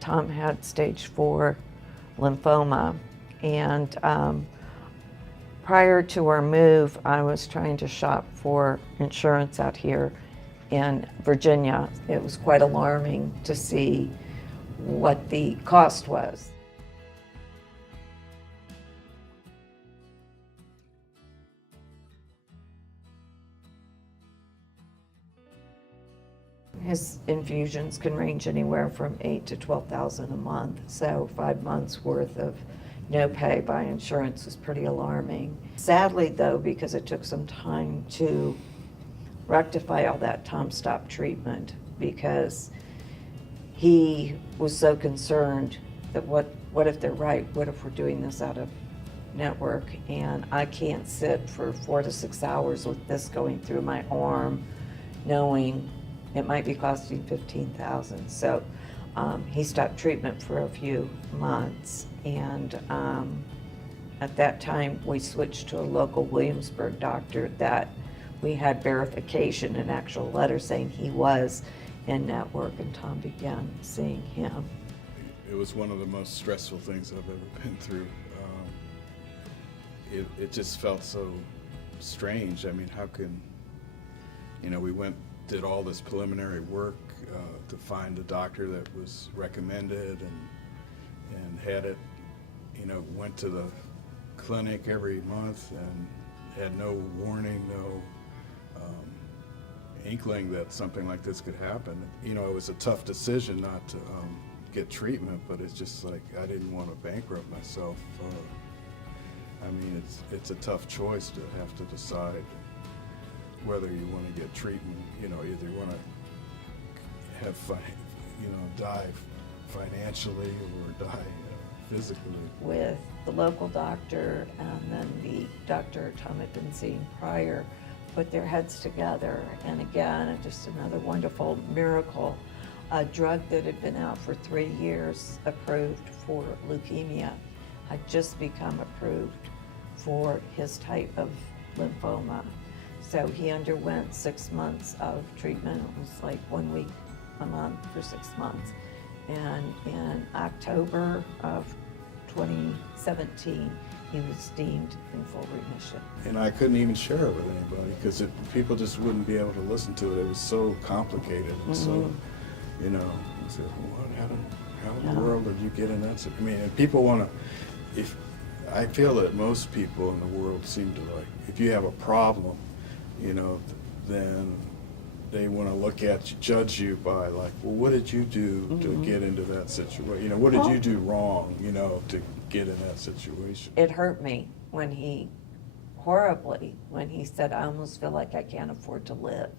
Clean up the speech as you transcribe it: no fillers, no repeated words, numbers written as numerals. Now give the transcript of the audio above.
Tom had stage 4 lymphoma, and prior to our move, I was trying to shop for insurance out here in Virginia. It was quite alarming to see what the cost was. His infusions can range anywhere from $8,000 to $12,000 a month, so 5 months worth of no pay by insurance is pretty alarming. Sadly though, because it took some time to rectify all that, Tom stopped treatment because he was so concerned that what if they're right? What if we're doing this out of network? And I can't sit for 4 to 6 hours with this going through my arm, knowing it might be costing $15,000. So he stopped treatment for a few months, and at that time we switched to a local Williamsburg doctor that we had verification, an actual letter saying he was in network, and Tom began seeing him. It was one of the most stressful things I've ever been through. It just felt so strange. I mean, how can, we did all this preliminary work to find a doctor that was recommended, and had it, went to the clinic every month and had no warning, no inkling that something like this could happen. It was a tough decision not to get treatment, but it's just like I didn't want to bankrupt myself. I mean, it's a tough choice to have to decide whether you want to get treatment. Either you want to have die financially or die physically. With the local doctor and then the doctor Tom had been seeing prior, put their heads together, and again, just another wonderful miracle. A drug that had been out for 3 years, approved for leukemia, had just become approved for his type of lymphoma. So he underwent 6 months of treatment. It was like 1 week a month for 6 months. And in October of 2017, he was deemed in full remission. And I couldn't even share it with anybody because people just wouldn't be able to listen to it. It was so complicated. And so, I said, how in the world did you get in that situation? I mean, and people want to, I feel that most people in the world seem to if you have a problem, then they want to look at you, judge you by well, what did you do to get into that situation? What did you do wrong, to get in that situation? It hurt me when he said, I almost feel like I can't afford to live.